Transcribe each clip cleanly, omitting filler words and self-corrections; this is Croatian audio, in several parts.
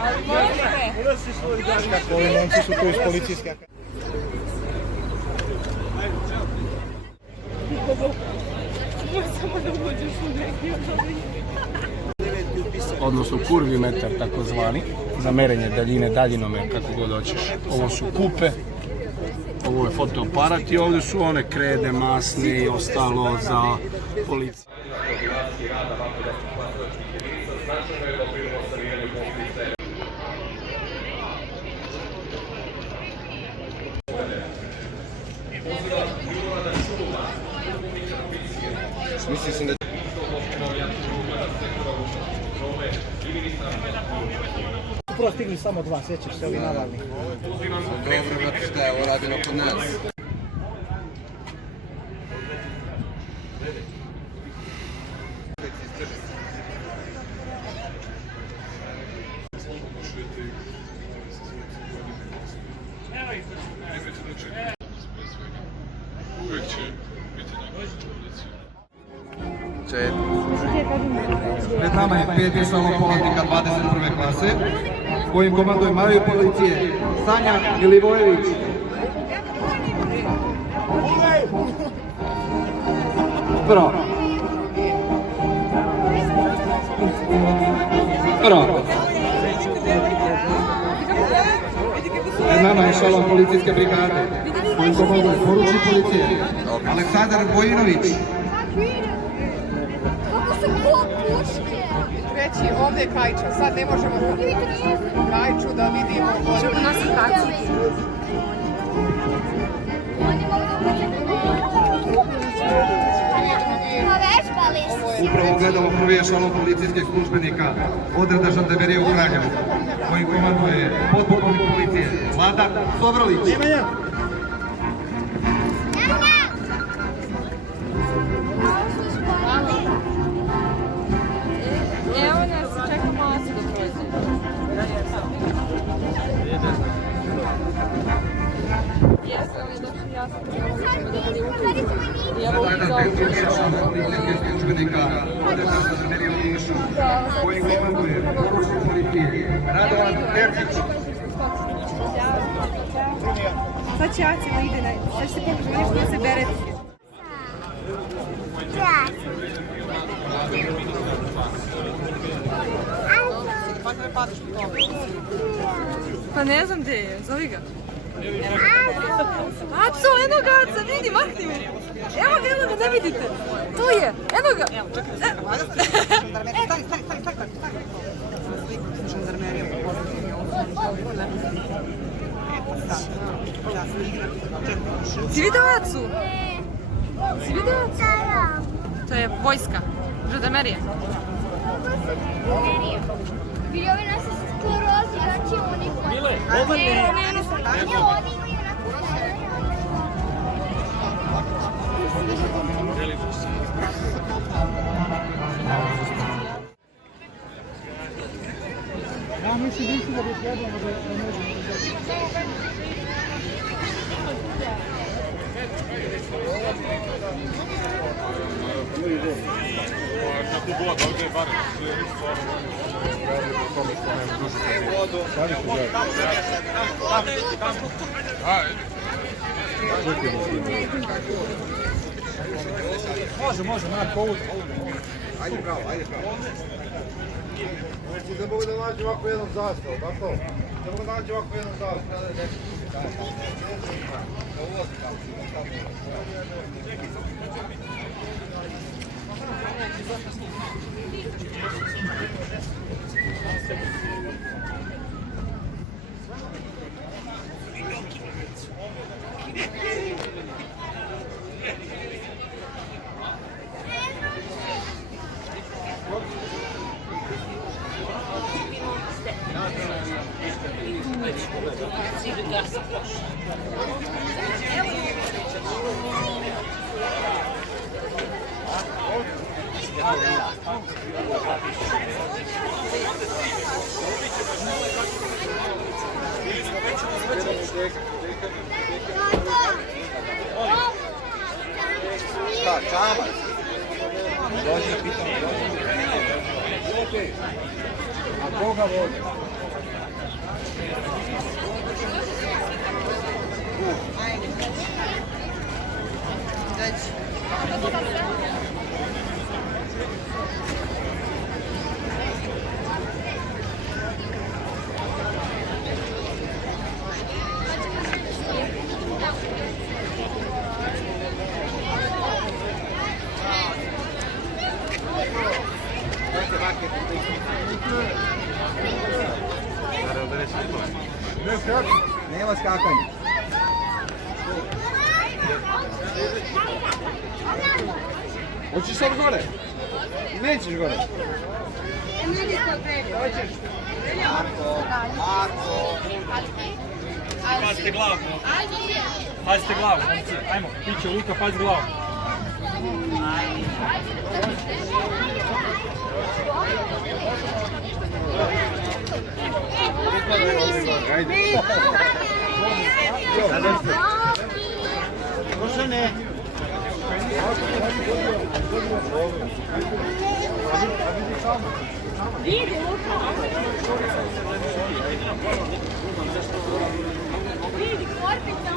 Ali može. Ovi momci su tu iz policijske akademije. Odnosno kurvimetar takozvani, za merenje daljine, daljinomer, kako god hoćeš. Ovo su kupe, ovo je fotoaparat i ovdje su one krede, masne i ostalo za policiju. Misli sam da upravo stigli samo dva, sjećaš se, ovi navalni. Dobro, brate, šta je ovo radilo kod nas? Uvijek će biti najbolji policija. Pred nama je peti salon polaznika 21. klase, kojim komanduje major policije Sanja Milivojević. Prvo. Pred nama je šalon policijske brigade, kojim komanduje poručnik policije Aleksandar Vojinović. Reći ovdje je Kajča, sad ne možemo Kajču da vidimo. Čemu nas je Kajča? Upravo gledamo prvi ešalon policijskih službenika odreda žandarmerije u Kraljevu, kojim komanduje podpukovnik policije Vlada Sovrlić. Evo nas, čekamo Asu da prođe. Jeste, on je došli jasno. Drugi ešalon policijskih službenika odreda žandarmerije u Nišu, kojim komanduje poručnik policije Radovan Terzić. Sad će Aci da ide, sad će se pokažemo nešto da se berete. Pa ne znam gdje je, zovi ga. Aco, eno ga, Aca, vidi, mahni mi. Evo ga, ne vidite. Tu je, eno ga. Si vidio Acu? Si vidio Acu? To je vojska, žandarmerija. Vidio bi nas skroz, znači oni koji... Mile, ovo ne. Ne, oni imaju Ja mislim da bi trebalo da ne Kako god, ovdje je barem. Može, Marko, ovo. Ajde pravo. Ne mogu da nađem ovako jednom zastavu, tako? Ne mogu da nađem ovako jednom zastavu. Šta, čamac? Dođi, pitam. A koga vodi? Nema skakanja. Hoćeš sad gore? Nećeš gore. Hoćeš? Marko. Pazite glavu. Pazite glavu. Ajmo, piće Luka, pazi glavu. Rošane. Vidi, korpica,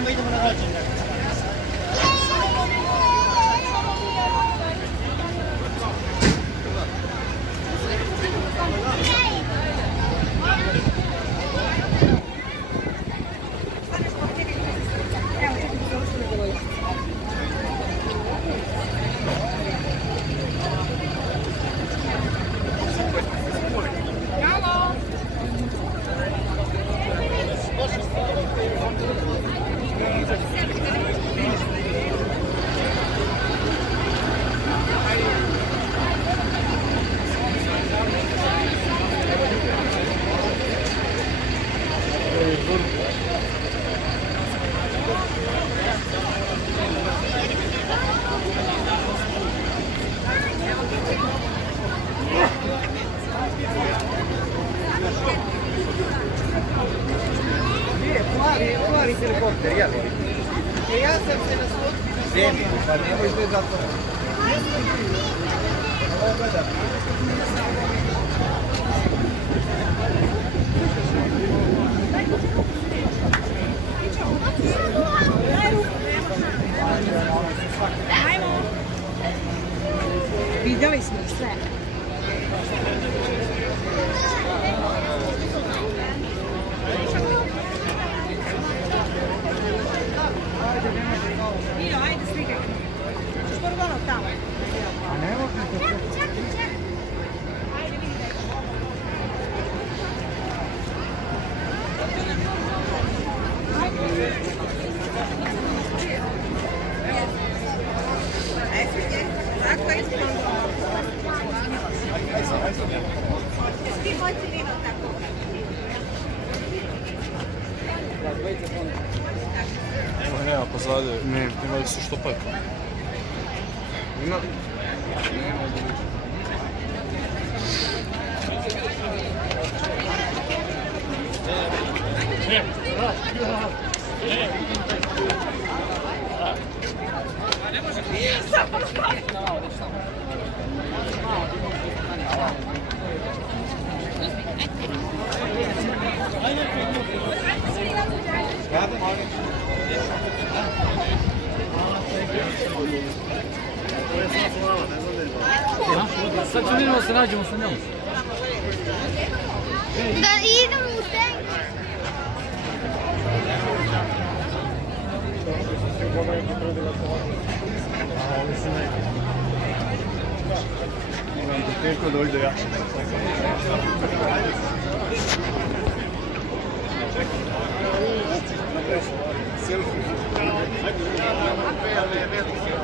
Ajmo, idemo na rođendan. Plavi helikopter, jel? Ja sam se na svoj zemlji, pa nemoj sve zatvoreno. Ovo gledam. Ajmo. Vidjeli smo sve. Miro, ajde slikaj. Češ prvo ono tamo. A ne možete se... Ajde, vidi da je. Ovo nema pozadje, imali su štopaj. Sad ću vidimo se nađemo sa njom. Da idem u tenk. Teško dojde jače.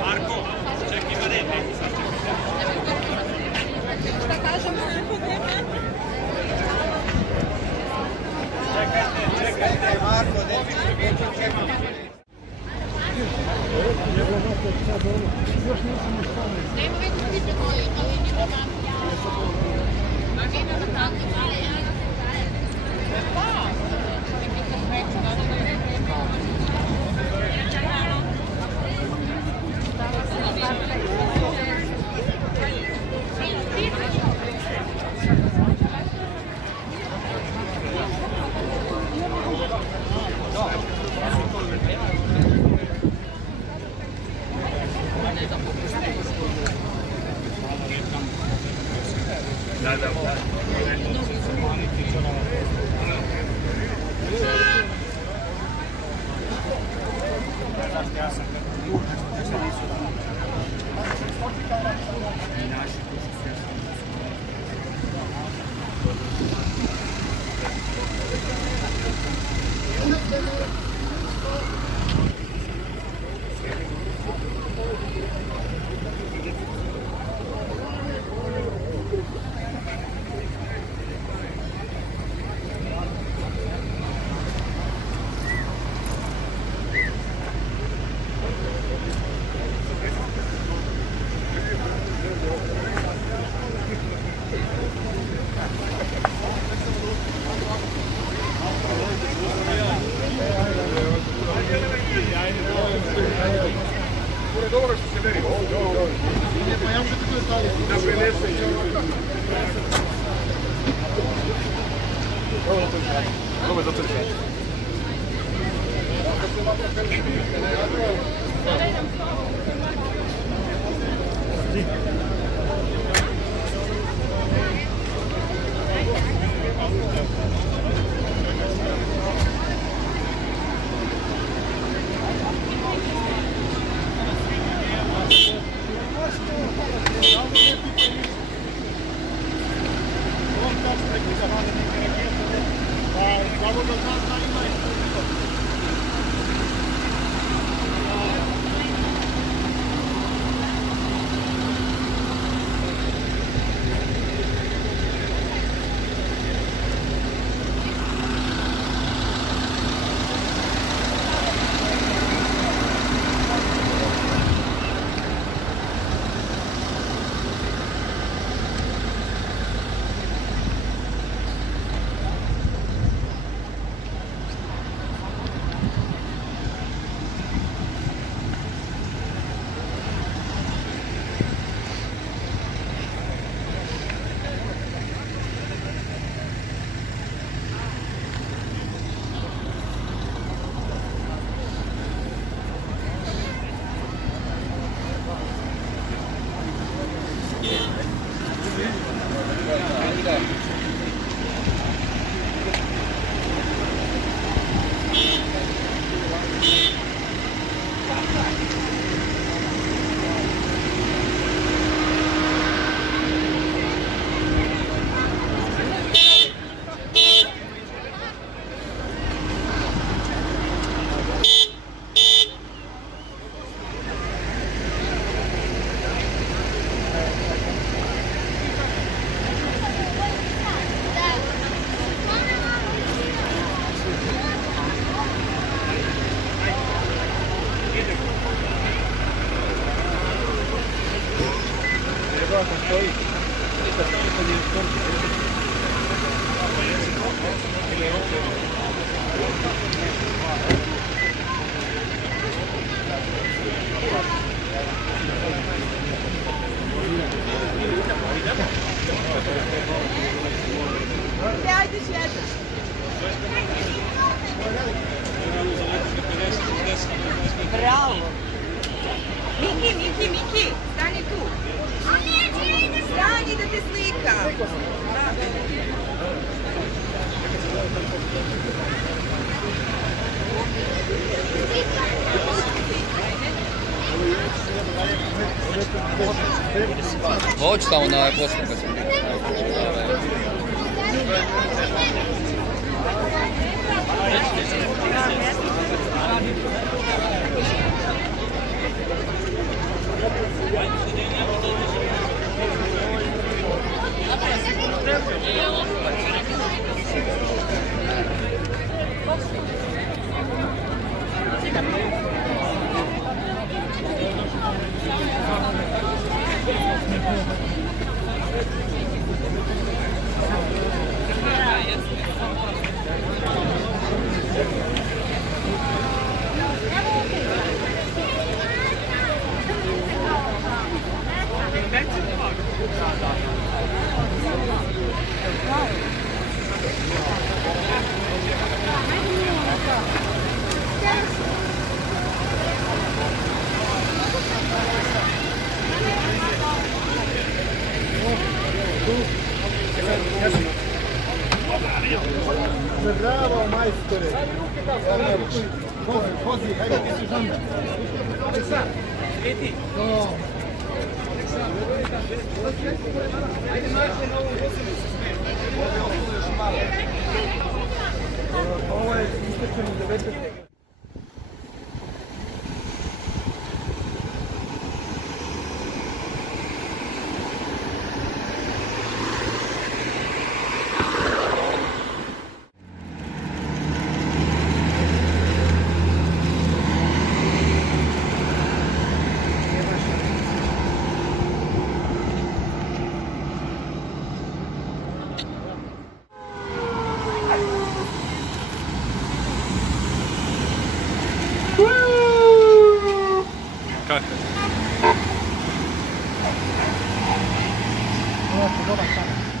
Marko, čekaj ima red. Šta kažemo? Čekajte, Marko, Miki, stani tu. Stani da te slikam. Hoću tamo na ovaj posljednji kad sam Bravo, majstore! Vozi, hajde ti si žanda. Ovo je istrčeno 19. Kako? Ovo je dobar tamo.